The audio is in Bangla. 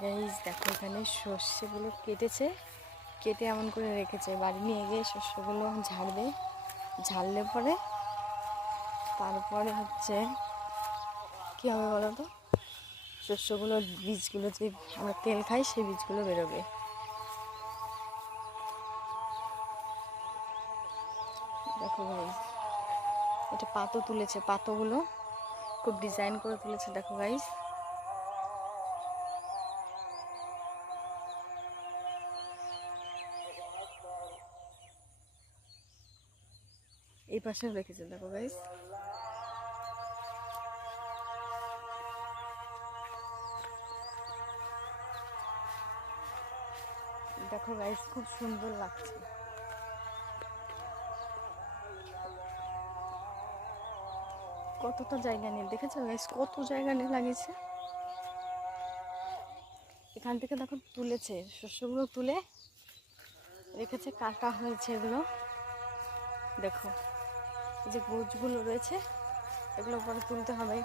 গাইস দেখো এখানে সর্ষেগুলো কেটেছে, কেটে এমন করে রেখেছে। বাড়ি নিয়ে গিয়ে শস্যগুলো ঝাড়বে, ঝাড়লে পরে তারপরে হচ্ছে কী হবে বলো তো, শস্যগুলোর বীজগুলো যে আমরা তেল খাই সেই বীজগুলো বেরোবে। দেখো গাইস এটা পাতো তুলেছে, পাতোগুলো খুব ডিজাইন করে তুলেছে। দেখো গাইস এই পাশেও রেখেছে। দেখো গাইস দেখো গাইস খুব সুন্দর লাগছে। কতটা জায়গা নিয়ে দেখেছো গাইস, কত জায়গা নিয়ে লাগিয়েছে। এখান থেকে দেখো তুলেছে, শস্যগুলো তুলে রেখেছে, কাটা হয়েছে এগুলো। দেখো এই যে গোছগুলো রয়েছে এগুলো পরে তুলতে হবে,